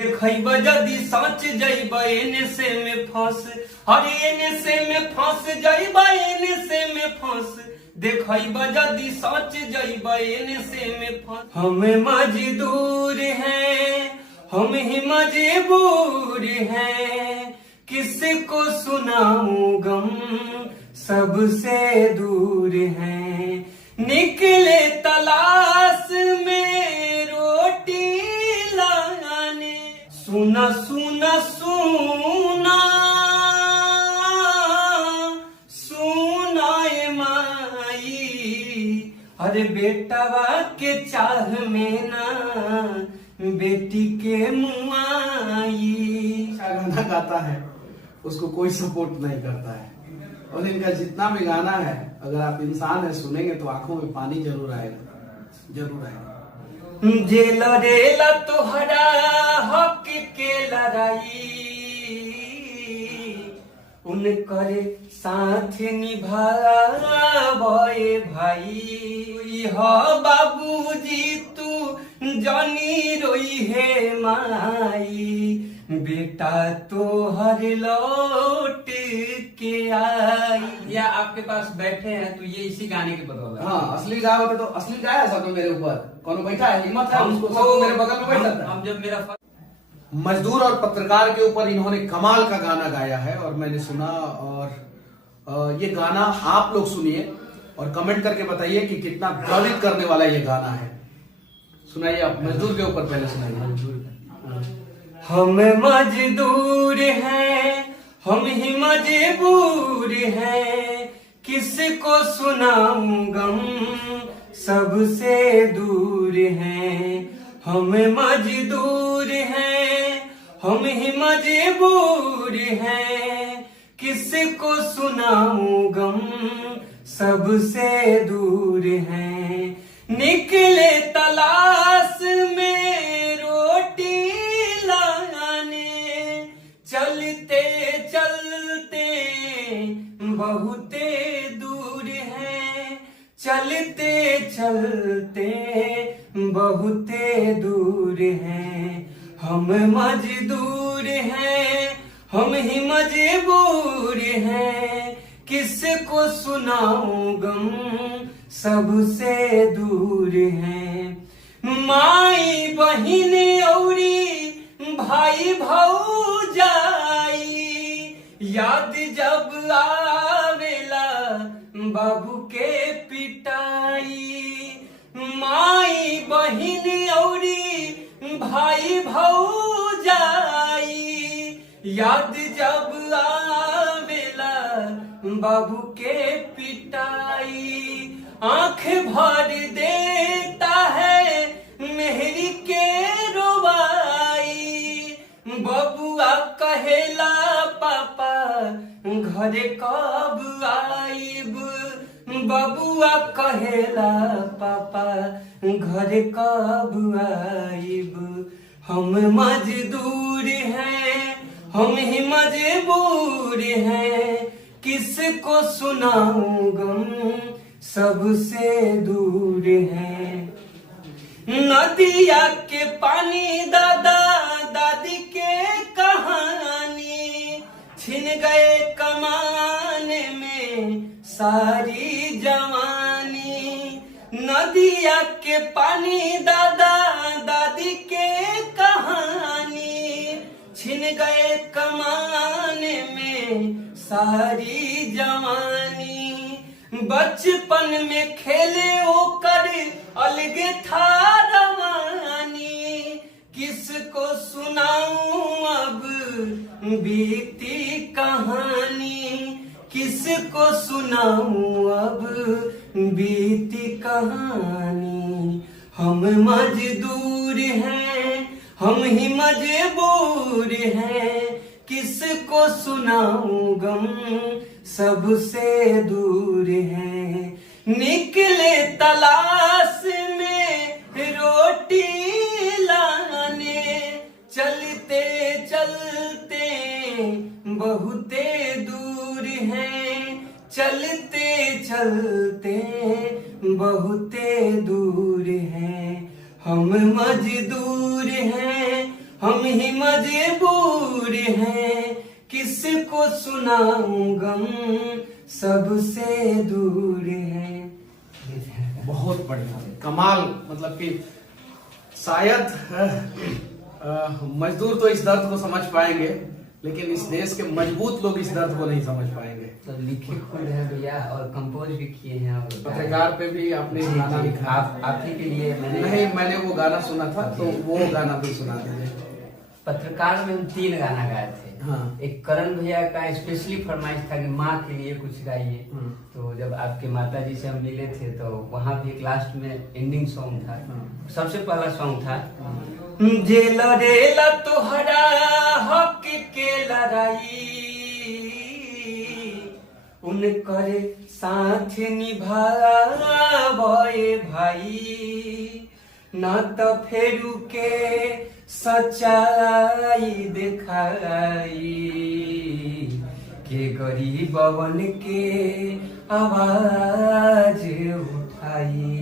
देखैबा जदी सच जइबा एने से में फंस, अरे एने से में फंस जइबा एने से में फंस। देखैबा जदी सच जइबा एने से में फंस। हम मजदूर हैं, हम ही मजबूर हैं, किसको सुनाऊं गम सबसे दूर हैं। निकले तलाश में रोटी लाने, सुना सुना सुना सुनाए माई, अरे बेटवा के चाह में ना बेटी के मुआई। गाना गाता है उसको कोई सपोर्ट नहीं करता है, और इनका जितना भी गाना है अगर आप इंसान है सुनेंगे तो आंखों में पानी जरूर आएगा, जरूर आएगा। जेल रेला तोहरा हक के लड़ाई, उनकर साथ निभावे भाई। हो बाबूजी तू जानी रोई है माई, बेटा तो हर लौट के आई। या आपके पास बैठे हैं तो ये इसी गाने के बदौलत। हाँ, असली गाय होते तो असली गाय सब तो मेरे ऊपर कौन बैठा है, हिम्मत है उसको सब मेरे बगल में बैठ जाता है। हम जब मेरा मजदूर और पत्रकार के ऊपर इन्होंने कमाल का गाना गाया है और मैंने सुना, और ये गाना आप लोग सुनिए और कमेंट करके बताइए कि कितना प्रभावित करने वाला ये गाना है। सुनाइए आप मजदूर के ऊपर पहले सुनाइए। हम मजदूर हैं, हम ही मजबूर हैं, किसको सुनाऊं गम सबसे दूर हैं। हम मजदूर हैं, हम ही मजबूर हैं, किसको सुनाऊं गम सबसे दूर हैं। निकले तलाश में रोटी लाने, चलते चलते बहुते दूर हैं, चलते चलते बहुते दूर हैं। हम मजदूर हैं, हम ही मजबूर हैं, किसको सुनाऊं गम सबसे दूर हैं। माई बहिन औरी भाई भौजाई, याद जब आवेला बाबू के पिटाई। माई बहिन औरी भाई भौजाई, याद जब आवेला बाबू के पिटाई। आंख भर देता है मेहरी के रोवाई, बबुआ कहेला पापा घर कब आइब। बबुआ कहेला पापा घर कब आइब। हम मजदूर हैं, हम ही मजबूर हैं, किसको सुनाऊं गम सबसे दूर हैं। नदिया के पानी दादा दादी के कहानी, छिन गए कमाने में सारी जवानी। नदिया के पानी दादा दादी के कहानी, छिन गए कमाने में सारी जवानी। बचपन में खेले ओकर अलगे था रवानी, किसको सुनाऊं अब बीती कहानी। किसको सुनाऊं अब बीती कहानी। हम मजदूर हैं, हम ही मजबूर हैं, किसको सुनाऊं गम सबसे दूर हैं। निकले तलाश में रोटी लाने, चलते चलते बहुते दूर हैं, चलते चलते बहुते दूर हैं। हम मजदूर हैं, हम ही मजबूर हैं, किसको सुनाऊं गम, सबसे दूर है। बहुत बढ़िया, कमाल। मतलब कि शायद मजदूर तो इस दर्द को समझ पाएंगे, लेकिन इस देश के मजबूत लोग इस दर्द को नहीं समझ पाएंगे। तो लिखे खुद है भैया और कंपोज भी किए हैं। और पत्रकार पे भी आपने गाना लिखा। आप ही के लिए मैंने वो गाना सुना था, तो वो गाना भी सुना दीजिए। पत्रकार में हम 3 गाना गाए थे। हाँ। एक करण भैया का स्पेशली फरमाइश था कि माँ के लिए कुछ गाइए। तो जब आपके माता जी से हम मिले थे तो वहाँ भी एक लास्ट में एंडिंग सॉन्ग था। सबसे पहला सॉन्ग था जे लड़ेला तोहरा हक के लड़ाई, उनकर साथ निभावे भाई, ना तो फेरू के सच्चाई दिखाई, के गरीबवन के आवाज उठाई,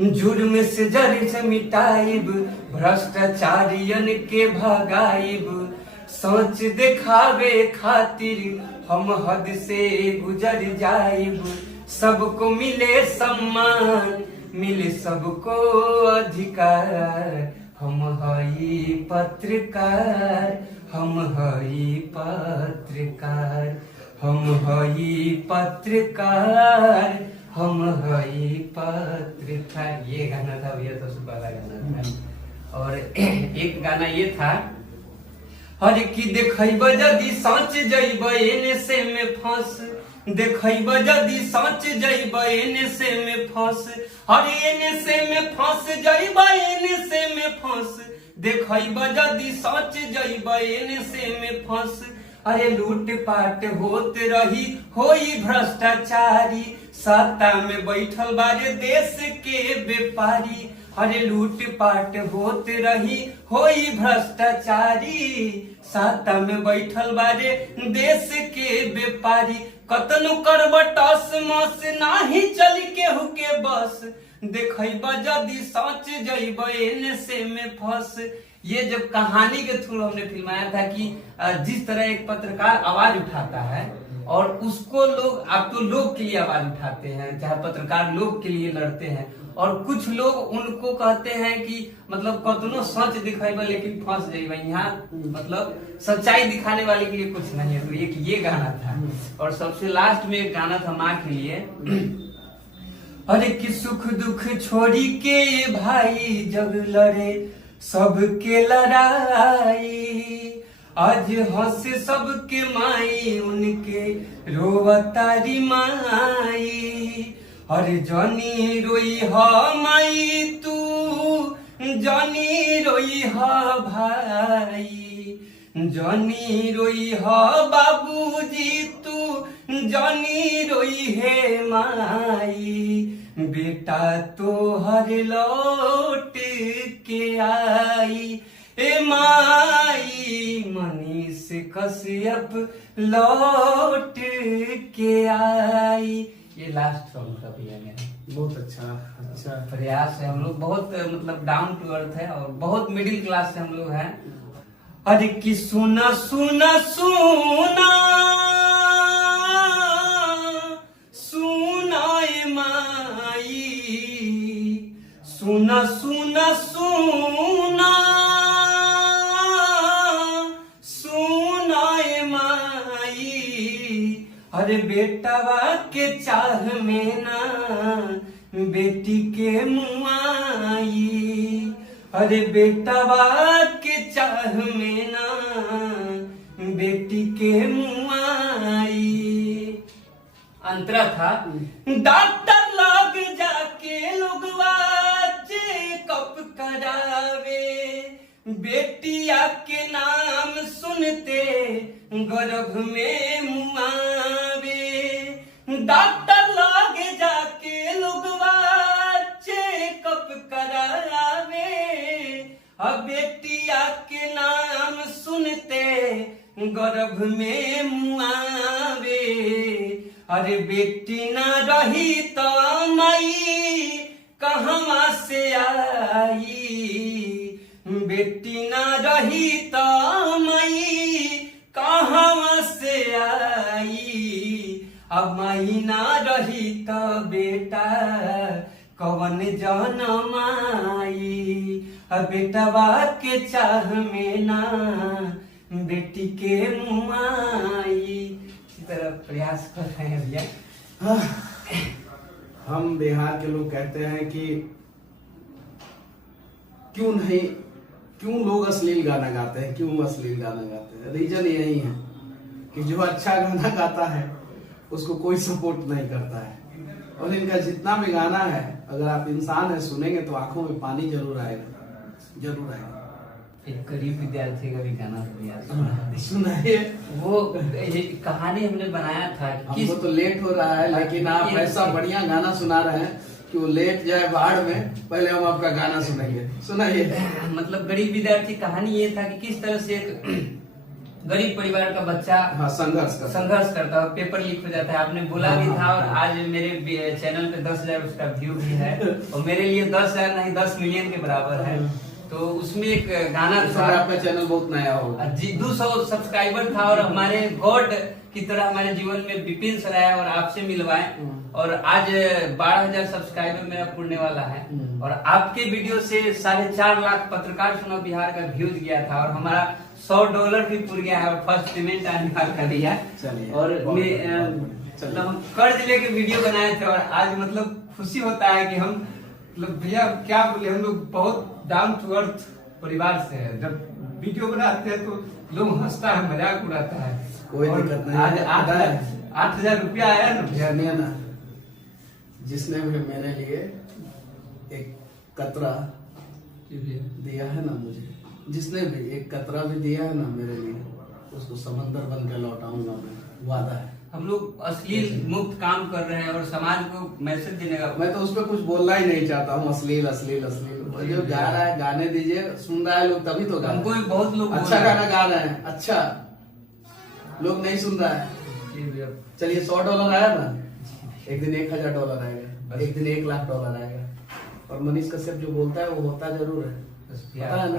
जुर्म से जड़ से मिटाइब, भ्रष्टाचारियन के भगाइब, सोच दिखावे खातिर हम हद से गुजर जाइब, सबको मिले सम्मान, मिले सबको अधिकार, हम हई पत्रकार, हम हई पत्रकार, हम हई पत्रकार, हम हई पत्रकार। ये गाना था भैया, तो सुबह गाना था। और एक गाना ये था, हर की देखब जदि सच जइब एने से में फंस, देखब जदि सच जइब एने से में फंस, हर एने से में फंस जइब एने से में फंस, देखब जदि सच जइब एने से में फंस, अरे लूट पाट होत रही होई भ्रष्टाचारी, सत्ता में बैठल बारे देश के व्यापारी, अरे लूट पाट होत रही होई भ्रष्टाचारी, सत्ता में बैठल बारे देश के व्यापारी, कतनो करब टस मस नाही चल केहू के बस, देखब जदि सच जइब एने से में फंस। ये जब कहानी के थ्रू हमने फिल्माया था कि जिस तरह एक पत्रकार आवाज उठाता है और उसको लोग, आप तो लोग के लिए आवाज उठाते हैं, चाहे पत्रकार लोग के लिए लड़ते हैं, और कुछ लोग उनको कहते हैं कि मतलब कतनो सच दिखाई लेकिन फंस जाइबा, यहाँ मतलब सच्चाई दिखाने वाले के लिए कुछ नहीं है। तो एक ये गाना था। और सबसे लास्ट में एक गाना था माँ के लिए, अरे कि सुख दुख छोड़ी के भाई जग लड़े सबके लड़ाई, आज हंस सबके माई उनके रोवतारी माई, अरे जानी रोई हा माई तू, जानी रोई हा भाई, जानी रोई हा बाबूजी तू, जानी रोई है माई, बेटा तो हर लौट के आई, ए माई मनीष कश्यप लौट के आई। ये लास्ट सॉन्ग था भैया मेरा। बहुत अच्छा प्रयास है। हम लोग बहुत मतलब डाउन टू अर्थ है और बहुत मिडिल क्लास से हम लोग हैं। अरे कि सुना सुना सुना सुनाए माई, सुना सुना सुना सुनाए माई, अरे बेटवा के चाह में ना बेटी के मुआई, अरे बेटवा के चाह में ना बेटी के मुआई। अंतरा था डॉक्टर लग जाके लोगवा चेकअप करावे, बेटिया के नाम सुनते गर्भ में मुआवे, डॉक्टर लग जाके लोगवा चेकअप करावे, अब बेटिया के नाम सुनते गर्भ में मुआवे, अरे बेटी ना रही तो माई कहवा से आई, बेटी ना रही तो मई कहाँ से आई, अब मई ना रही तो बेटा कवन जनम आई, अब बेटवा के चाह में ना बेटी के मुआई। इसी तरह प्रयास कर रहे हैं भैया। हम बिहार के लोग कहते हैं कि क्यों लोग अश्लील गाना गाते हैं, क्यों अश्लील गाना गाते हैं। रीजन यही है कि जो अच्छा गाना गाता है उसको कोई सपोर्ट नहीं करता है। और इनका जितना भी गाना है, अगर आप इंसान है सुनेंगे तो आंखों में पानी जरूर आएगा, जरूर आएगा। एक गरीब विद्यार्थी का भी गाना सुनाइए। वो कहानी हमने बनाया था। हमको तो लेट हो रहा है, लेकिन आप ऐसा बढ़िया गाना सुना रहे हैं कि वो लेट जाए बाढ़ में, पहले हम आपका गाना सुनाइए, सुनाइए। मतलब गरीब विद्यार्थी कहानी ये था कि किस तरह से एक गरीब परिवार का बच्चा संघर्ष करता है, पेपर लीक हो जाता है। आपने बोला भी था, और आज मेरे चैनल पे 10,000 उसका व्यू भी है, और मेरे लिए 10,000 नहीं 10 मिलियन के बराबर है। तो उसमें एक गाना था, आपका चैनल बहुत नया होगा जी, 200 सब्सक्राइबर था, और हमारे गॉड की तरह हमारे जीवन में विपिन सर आया और आपसे मिलवाए, और आज 12,000 सब्सक्राइबर मेरा पुरने वाला है। और आपके वीडियो से 4.5 लाख पत्रकार सुनो बिहार का व्यूज गया था, और हमारा $100 भी पुर गया है, और फर्स्ट पेमेंट आने वाला दिया। और मतलब हम कर्ज लेके वीडियो बनाए थे, और आज मतलब खुशी होता है कि हम मतलब भैया क्या बोले, हम लोग बहुत डाउन टू अर्थ परिवार से है। जब वीडियो बनाते हैं तो लोग हंसता है, मजाक उड़ाता है, कोई दिक्कत नहीं। आज 8,000 रुपया आया ना। जिसने भी मेरे लिए एक कतरा दिया है ना, मुझे जिसने भी एक कतरा भी दिया है ना मेरे लिए, उसको समंदर बन के लौटाऊंगा मैं, वादा है। हम लोग अश्लील मुक्त काम कर रहे हैं और समाज को मैसेज देने का। मैं तो उस पर कुछ बोलना ही नहीं चाहता हूँ। अश्लील अश्लील अश्लील जो गा रहा है गाने दीजिए, सुन रहा है लोग तभी तो गा। हमको भी बहुत लोग अच्छा गाना गा रहे हैं, अच्छा लोग नहीं सुन रहा है। चलिए $100 आया ना, एक दिन $1,000 आएगा, एक दिन $1,00,000 आएगा। और मनीष कश्यप जो बोलता है वो होता जरूर है, पता है ना,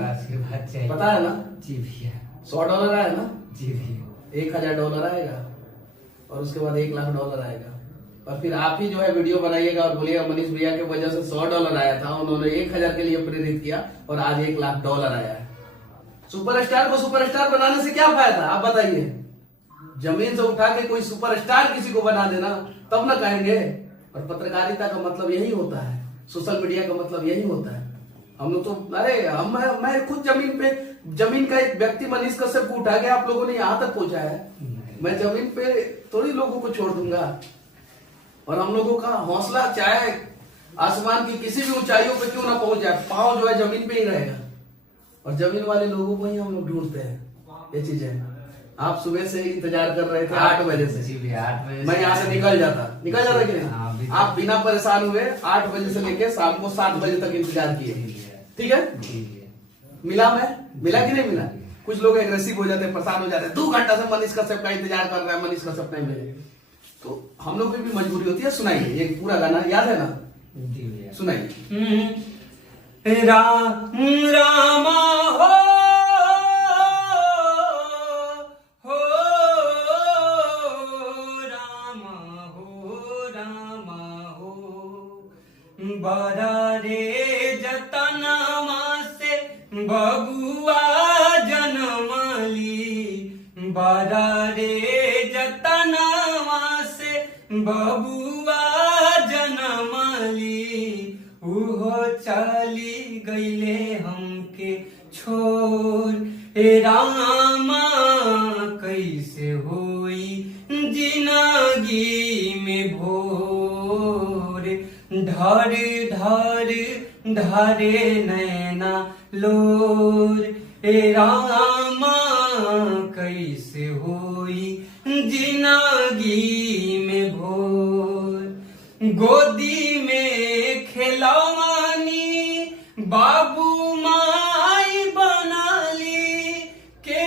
पता है ना जी भैया। $100 आया ना जी भैया, $1,000 आएगा, और उसके बाद $1,00,000 आएगा। और फिर आप ही जो है वीडियो बनाइएगा और बोलिएगा मनीष भैया की वजह से $100 आया था, उन्होंने 1,000 के लिए प्रेरित किया और आज $1,00,000 आया है। सुपरस्टार को सुपरस्टार बनाने से क्या फायदा, आप बताइए। जमीन से उठा के कोई सुपरस्टार किसी को बना देना, तब ना कहेंगे। और पत्रकारिता का मतलब यही होता है, सोशल मीडिया का मतलब यही होता है। हम लोग तो अरे मैं खुद जमीन का एक व्यक्ति मनीष कश्यप को उठा के आप लोगों ने यहाँ तक पहुंचा है। मैं जमीन पे थोड़ी लोगों को छोड़ दूंगा। और हम लोगों का हौसला चाहे आसमान की किसी भी ऊंचाइयों पे क्यों ना पहुंच जाए, पांव जो है जमीन पे ही रहेगा। और जमीन वाले लोगों को ही हम लोग ढूंढते हैं। ये चीज है। आप सुबह से इंतजार कर रहे थे 8 बजे से, 8 बजे मैं यहाँ से निकल जाता कि नहीं? आप बिना परेशान हुए 8 बजे से लेके शाम को 7 बजे तक इंतजार किए, ठीक है। मिला कि नहीं मिला? कुछ लोग एग्रेसिव हो जाते हैं, परेशान हो जाते हैं, 2 घंटा से मनीष कश्यप का इंतजार कर रहा है, मनीष कश्यप नहीं मिले। तो हम लोग की भी मजबूरी होती है। सुनाइए, ये पूरा गाना याद है ना, सुनाइए। राम रामा हो बड़ा रे जतनमा से बबुआ जनमली, बड़ा रे जतनमा से बबुआ जनमली, उहो चली गईले हमके छोड़। ए रामा कैसे होई जिंदगी में भोर, ढर ढर ढरे नैना लोर। ए रामा कैसे होई जिंदगी में भोर, गोदी में खेलवानी बाबू माई बनाली, के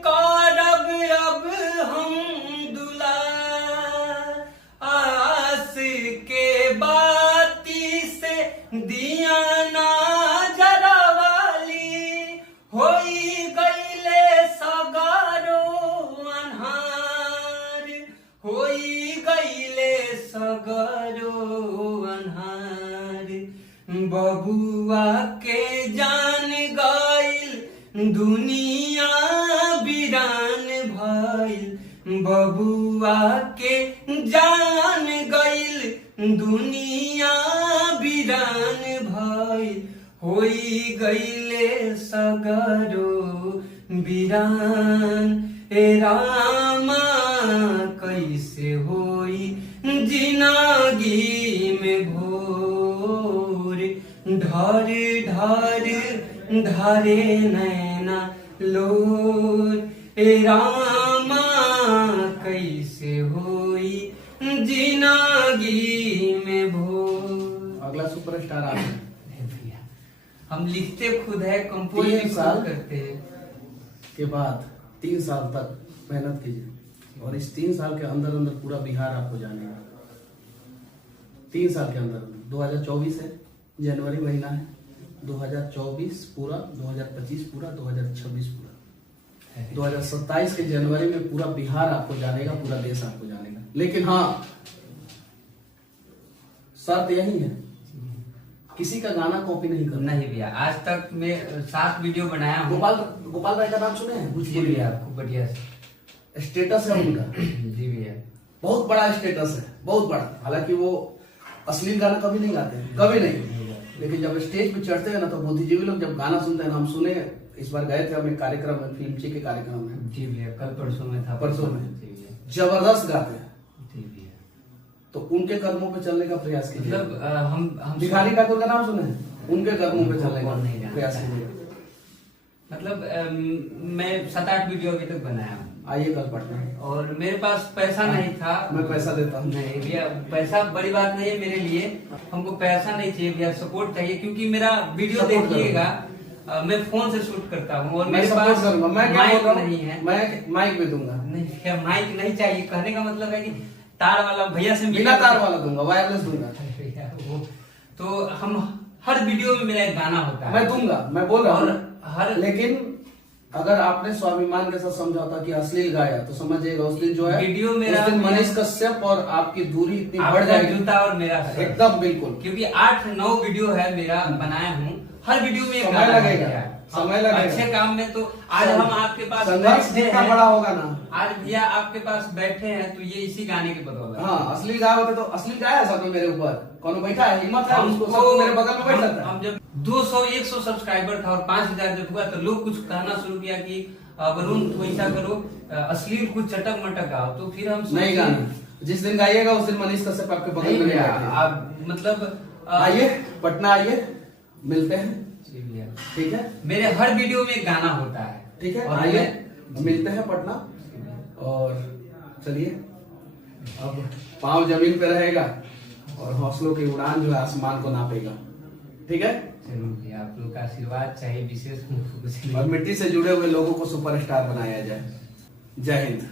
करब अब हम दुलार। आस के बाती से दिया ना जरा वाली, दुनिया वीरान भइल बबुआ के जान गइल दुनिया वीरान भइल होई गइले सगरो वीरान ए रामा कैसे होई जिंदगी में भोर ढर ढर धारे नैना लोर ए रामा कैसे होई जिंदगी में भोर। अगला सुपरस्टार आप हैं। हम लिखते खुद है, कंपोज भी खुद करते हैं। के बाद 3 साल तक मेहनत कीजिए और इस 3 साल के अंदर अंदर पूरा बिहार आपको जानेगा। 3 साल के अंदर 2024 है, जनवरी महीना है, 2024 पूरा, 2025 पूरा, 2026 पूरा, 2027 के जनवरी में पूरा बिहार आपको जानेगा, पूरा देश आपको जानेगा। लेकिन हाँ, शर्त यही है, किसी का गाना कॉपी नहीं करना। नहीं भैया, आज तक मैं 7 वीडियो बनाया हूँ। गोपाल भाई का नाम सुने हैं? जी भैया, खूब बढ़िया से स्टेटस है उनका। जी भैया, बहुत बड़ा स्टेटस है, बहुत बड़ा। हालांकि वो अश्लील गाना कभी नहीं गाते हैं, कभी नहीं। लेकिन जब स्टेज पे चढ़ते हैं ना, तो बुद्धिजीवी लोग जब गाना सुनते हैं ना, हम सुने, इस बार गए थे हम एक कार्यक्रम में, फिल्मची के कार्यक्रम में। जी भैया, कल परसों में था। परसों में जी भैया, जबरदस्त गाते हैं। जी भैया, तो उनके कदमों पे चलने का प्रयास कीजिए। मतलब हम भिखारी ठाकुर का नाम सुने हैं? उनके कदमों पे चलने कौन नहीं का जानता। प्रयास कीजिए। मतलब मैं 7-8 वीडियो अभी तक बनाया हूँ आइए कल पटना, और मेरे पास पैसा नहीं था। मैं पैसा देता हूँ। नहीं भैया, पैसा बड़ी बात नहीं है मेरे लिए, हमको पैसा नहीं चाहिए भैया, सपोर्ट चाहिए। क्योंकि मेरा वीडियो सपोर्ट देखिएगा, मैं फोन से शूट करता हूँ और मैं मेरे सपोर्ट पास करूंगा। मैं क्या बोल माइक रहा हूँ? नहीं है। मैं माइक भी दूंगा। नहीं भैया, माइक नहीं चाहिए। कहने का मतलब है कि तार वाला भैया से बिना तार वाला दूंगा, वायरलेस दूंगा। भैया वो तो हम हर वीडियो में मेरा एक गाना होता है। मैं दूंगा, मैं बोल रहा और हूँ। लेकिन अगर आपने स्वाभिमान के साथ समझौता कि अश्लील गाया, तो समझिएगा उस दिन जो है, वीडियो मेरा उस दिन मनीष कश्यप और आपकी दूरी इतनी बढ़ आपका जाएगी। जूता और मेरा सर। एकदम बिल्कुल। क्योंकि 8-9 वीडियो है मेरा बनाया हूँ, हर वीडियो में एक समय गाना लगेगा, है। समय लगेगा। अच्छे काम में तो आज हम आपके पास संघर्ष बैठे जितना हैं। बड़ा होगा ना, आज भैया आपके पास बैठे हैं तो ये इसी गाने के बदौलत। हाँ, असली गाय होते तो असली गाय है सब मेरे ऊपर। कौन बैठा है, हिम्मत है उसको, हमको सब मेरे बगल में बैठ जाता है। हम जब 200-100 सब्सक्राइबर था और 5000 जब हुआ, तो लोग कुछ कहना शुरू किया कि वरुण तो ऐसा करो, अश्लील कुछ चटक मटक गाओ। तो फिर हम नहीं गाना, जिस दिन गाइएगा उस दिन मनीष कश्यप आपके बगल में नहीं बैठेगा। आप मतलब आइए पटना, आइए मिलते हैं, जी भैया, ठीक है? मेरे हर वीडियो में एक गाना होता है, ठीक है, और आइए मिलते हैं पटना। और चलिए, अब पाँव जमीन पे रहेगा और हौसलों की उड़ान जो है आसमान को नापेगा, ठीक है? जरूर भैया, आप लोग का आशीर्वाद चाहिए विशेष कुछ नहीं। और मिट्टी से जुड़े हुए लोगों को सुपरस्टार बनाया जाए। जय हिंद।